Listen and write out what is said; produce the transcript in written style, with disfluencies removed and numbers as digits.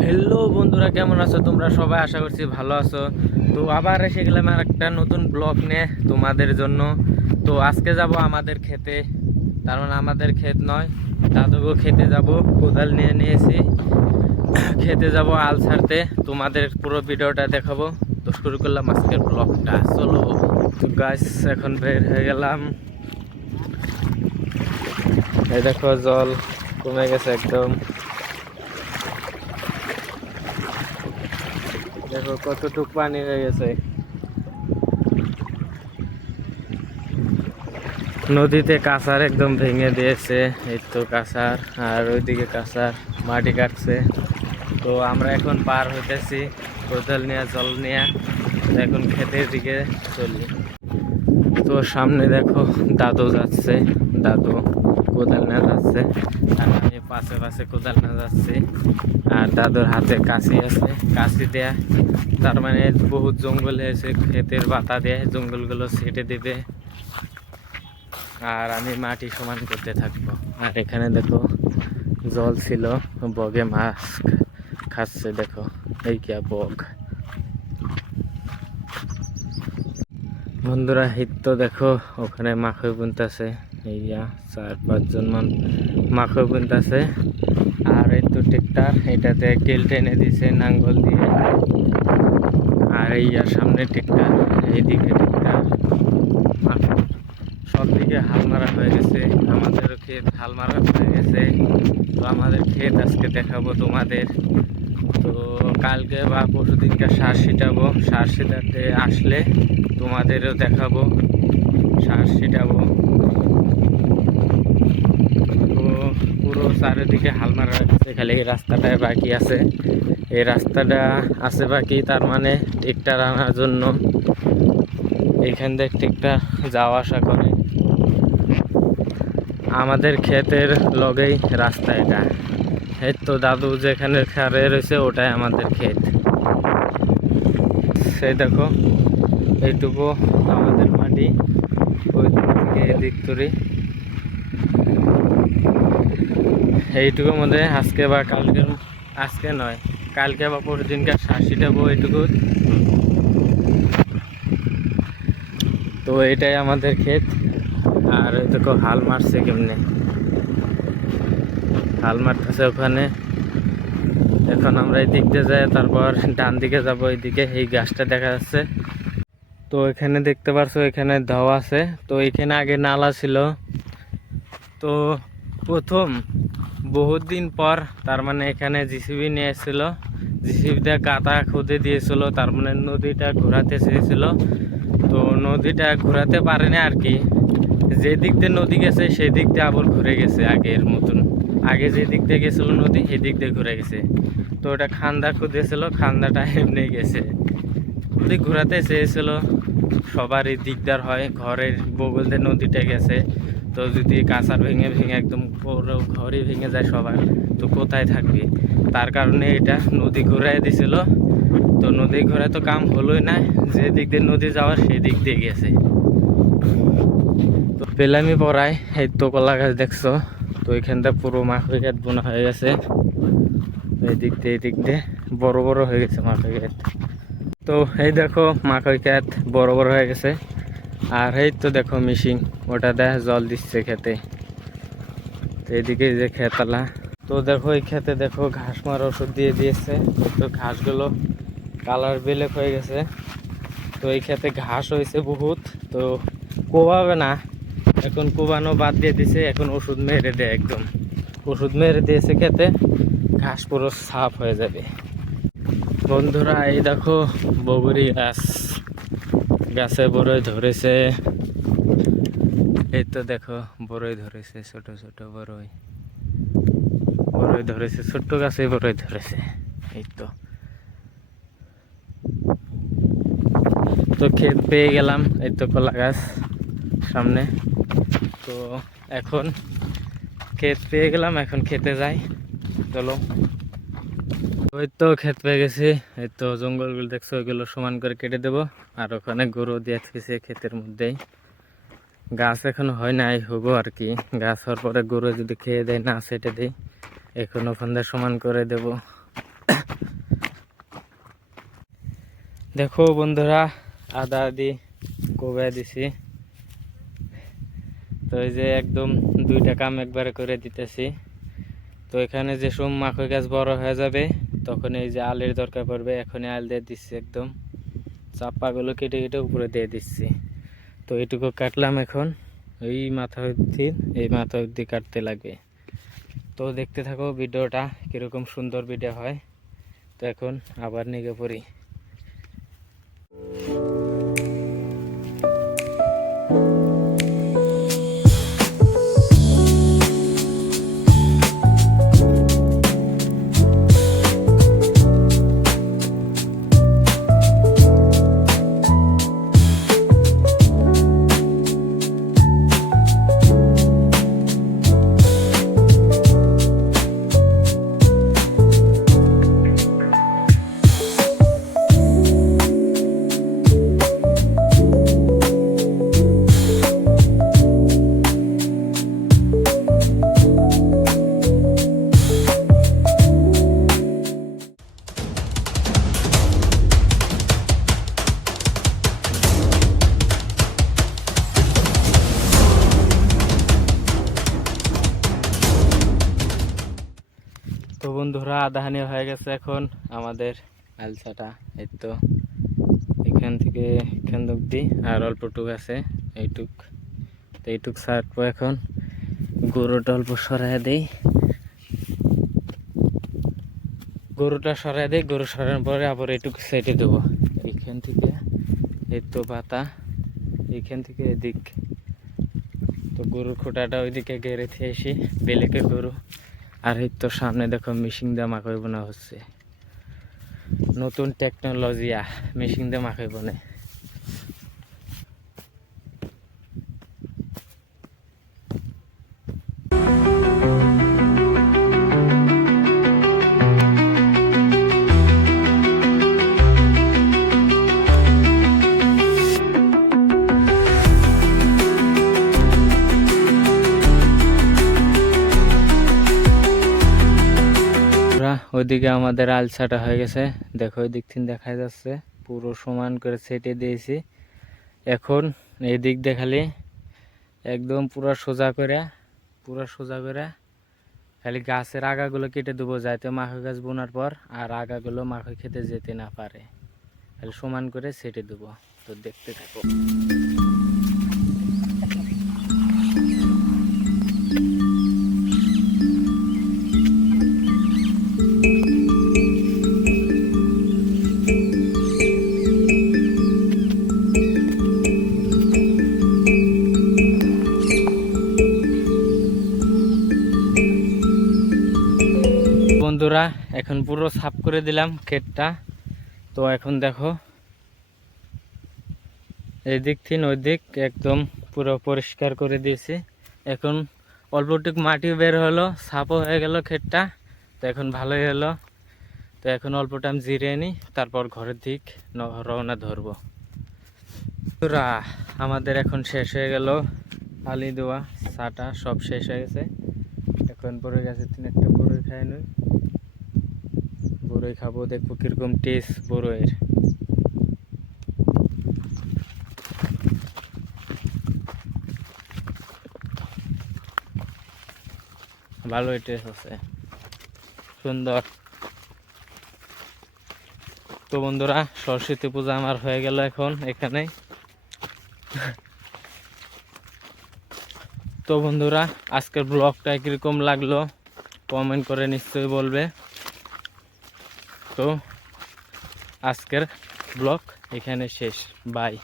Hello বন্ধুরা, কেমন আছো তোমরা সবাই? আশা করছি ভালো আছো। তো আবার এসে গেলাম আর একটা নতুন ব্লগ নিয়ে তোমাদের জন্য। তো আজকে যাব আমাদের খেতে, তার মানে আমাদের ক্ষেত নয়, দাদুগো খেতে যাব। কোদাল নিয়েছি, খেতে যাব আল ছাড়তে। তোমাদের পুরো ভিডিওটা দেখাবো। তো শুরু করলাম আজকের ব্লগটা, চলো। তো গাইস, এখন বের হয়ে গেলাম। এই দেখো, জল কমে গেছে একদম। দেখো কতটুক পানি হয়ে গেছে। নদীতে কাঁচার একদম ভেঙে দিয়েছে। এই তো কাঁচার, আর ওইদিকে কাঁচার মাটি কাটছে। তো আমরা এখন পার হইতেছি কোদাল নিয়ে, জল নিয়ে। এখন ক্ষেতের দিকে চলি। তো সামনে দেখো দাদু যাচ্ছে, দাদু কোদাল নিয়ে যাচ্ছে, আর আমি পাশে পাশে কোদাল নিয়ে যাচ্ছি। আর দাদুর হাতে কাশি আছে, কাশি দেয়া তার মানে বহুত জঙ্গল হয়েছে, ক্ষেতের বাতা দিয়ে জঙ্গলগুলো ছেটে দিবে। আর আমি মাটি সমান করতে থাকবো। আর এখানে দেখো জল ছিল, বগে মাছ খাচ্ছে। দেখো এই কি বগ। বন্ধুরা, হিত তো দেখো ওখানে মাখই বুনতেছে। এইয়া 4-5 জন মাখই বুনতেছে। আর এই তো ট্রেক্টর, এটাতে গেল টেনে দিছে নাঙ্গল দিয়ে। আর এইয়ার সামনে ট্রেক্টর, এইদিকে ট্রেক্টর। সব দিকে হাল মারা হয়ে গেছে, আমাদেরও ক্ষেত হাল মারা হয়ে গেছে। তো আমাদের ক্ষেত আজকে দেখাবো তোমাদের। তো কালকে বা পরশু দিনকে সার ছিটাবো, সার ছিটাতে আসলে তোমাদেরও দেখাবো সার ছিটাবো। তো পুরো চারিদিকে হাল মারা হয়ে গেছে, খালি এই রাস্তাটায় বাকি আছে। এই রাস্তাটা আছে বাকি, তার মানে ট্রেক্টর আনার জন্য। এইখান থেকে ট্রেক্টর যাওয়া আসা করে। আমাদের ক্ষেতের লগেই রাস্তা এটা। এই তো দাদু যেখানে খারে রয়েছে ওটাই আমাদের ক্ষেত। সেই দেখো এইটুকু আমাদের মাটি, ওই দিক থেকে এদিক তরি। এইটুকুর মধ্যে আজকে বা কালকের, আজকে নয় কালকে বা পরশু দিনকার শাসিটাবো এইটুকু। তো এটাই আমাদের ক্ষেত। আর ওই দেখো হাল মারছে কেমনে, হাল মারতেছে ওখানে। এখন আমরা এই দিক দিয়ে যাই, তারপর ডান দিকে যাব। এইদিকে এই গাছটা দেখা যাচ্ছে। তো এখানে দেখতে পারছো, এখানে ধাওয়া আছে। তো এখানে আগে নালা ছিল। তো প্রথম বহুত দিন পর, তার মানে এখানে জিসিবি নিয়ে এসেছিল, জিসিবি দিয়ে কাটা খুদে দিয়েছিল, তার মানে নদীটা ঘোরাতে চেয়েছিল। তো নদীটা ঘোরাতে পারেনি আর কি। যে দিক দিয়ে নদী গেছে সেই দিক দিয়ে আবার ঘুরে গেছে আগের মতন। আগে যে দিক দিয়ে গেছিল নদী, সেই দিক দিয়ে ঘুরে গেছে। তো ওটা খান্দা খুঁজেছিল, খান্দাটা এমনি গেছে। নদী ঘোরাতে চেয়েছিল, সবারই দিকদার হয়। ঘরের বগল দিয়ে নদীটা গেছে, তো যদি কাঁচার ভেঙে ভেঙে একদম পুরো ঘরই ভেঙে যায় সবার, তো কোথায় থাকবে? তার কারণে এটা নদী ঘুরাই দিছিল। তো নদী ঘোরায় তো কাম হলোই না, যে দিক দিয়ে নদী যাওয়ার সেই দিক দিয়ে গেছে। তো পেলামি পড়ায় এই তো কলা গাছ দেখছো। তো এখানটা পুরো মাখই গাছ বোনা হয়ে গেছে। এই দিক দিয়ে বড় বড় হয়ে গেছে মাখই গাছ। তো এই দেখো মাখই ক্ষেত বড় বড় হয়ে গেছে। আর এই তো দেখো মিশিং, ওটা দেখ জল দিচ্ছে খেতে। তো এদিকে যে খেতালা। তো দেখো এই খেতে দেখো ঘাস মার ওষুধ দিয়ে দিয়েছে। তো ঘাসগুলো কালার ব্ল্যাক হয়ে গেছে। তো এই খেতে ঘাস হয়েছে বহুত। তো কোবাবে না, এখন কোবানো বাদ দিয়ে দিছে, এখন ওষুধ মেরে দেয় একদম। ওষুধ মেরে দিয়েছে খেতে, ঘাস পুরো সাফ হয়ে যাবে। বন্ধুরা, এই দেখো বগুড়ি গাছ, গাছে বড়ই ধরেছে। এই তো দেখো বড়ই ধরেছে, ছোট ছোট বড়ই, বড়ই ধরেছে, ছোট্ট গাছে বড়ই ধরেছে। এই তো তো ক্ষেত পেয়ে গেলাম, এই তো কলা গাছ সামনে। তো এখন ক্ষেত পেয়ে গেলাম, এখন খেতে যাই, চলো। ওই তো ক্ষেত পেয়ে গেছি। এই তো জঙ্গলগুলো দেখছো, ওইগুলো সমান করে কেটে দেবো। আর ওখানে গরু দিয়ে গেছে ক্ষেতের মধ্যেই। গাছ এখন হয় নাই, হবো আর কি। গাছ হওয়ার পরে গরু যদি খেয়ে দেয়, না সেটে দিই, এখন ওখান দিয়ে সমান করে দেব। দেখো বন্ধুরা, আদা আদি কোবাই দিছি। তো এই যে একদম 2টা কাম একবারে করে দিতেছি। তো এখানে যে সব মাখই গাছ বড় হয়ে যাবে তখন এই যে আলের দরকার পড়বে, এখনই আল দিয়ে দিচ্ছি। একদম চাপাগুলো কেটে কেটে উপরে দিয়ে দিচ্ছি। তো এইটুকু কাটলাম, এখন এই মাথা অবধি, এই মাথা অবধি কাটতে লাগবে। তো দেখতে থাকো ভিডিওটা কিরকম সুন্দর ভিডিও হয়। তো এখন আবার নিয়ে পড়ি। তো বন্ধুরা, আধাহানি হয়ে গেছে এখন আমাদের আলসাটা। এই তো এখান থেকে এখান অব্দি আর অল্পটুক আছে, এইটুক। তো এইটুক ছাড়বো এখন। গরুটা অল্প সরাই দেই, গরুটা সরাই দেই। গরু সরানোর পরে আবার এইটুক সেটে দেবো। এইখান থেকে এই তো পাতা, এইখান থেকে এদিক। তো গরুর খোঁটাটা ওইদিকে গেড়ে খেয়েছি, বেলেকে গরু। আর এই তো সামনে দেখো মেশিন দিয়ে মাখাই বোনা হচ্ছে। নতুন টেকনোলজিয়া, মেশিন দিয়ে মাখাই বনে। ওইদিকে আমাদের আলসাটা হয়ে গেছে, দেখো ওই দিক থেকে দেখা যাচ্ছে। পুরো সমান করে ছেটে দিয়েছি। এখন এই দিক দেখালি একদম পুরো সোজা করে খালি গাছের আগাগুলো কেটে দেবো, যাতে মাখই গাছ বোনার পর আর আগাগুলো মাখই খেতে যেতে না পারে। খালি সমান করে ছেটে দেবো। তো দেখতে থাকো। বন্ধুরা, এখন পুরো সাফ করে দিলাম ক্ষেতটা। তো এখন দেখো এই দিক থেকে ওই দিক একদম পুরো পরিষ্কার করে দিয়েছি। এখন অল্পটুকু মাটি বের হলো, সাফও হয়ে গেল ক্ষেতটা। তো এখন ভালোই হলো। তো এখন অল্প টাইম জিরিয়ে নিই, তারপর ঘরের দিক রওনা ধরবো। বন্ধুরা, আমাদের এখন শেষ হয়ে গেল আলি দেওয়া, ছাটা সব শেষ হয়ে গেছে। এখন পরে গেছে 3-1টা বড়ই খাই নই। বড়ই খাবো, দেখবো কিরকম টেস্ট বড়ইয়ের। ভালোই টেস্ট আছে, সুন্দর। তো বন্ধুরা, সরস্বতী পূজা আমার হয়ে গেল এখন এখানে। তো বন্ধুরা, আজকের ব্লগটা কিরকম লাগলো কমেন্ট করে নিশ্চয়ই বলবে। তো আজকের ব্লগ এখানে শেষ, বাই।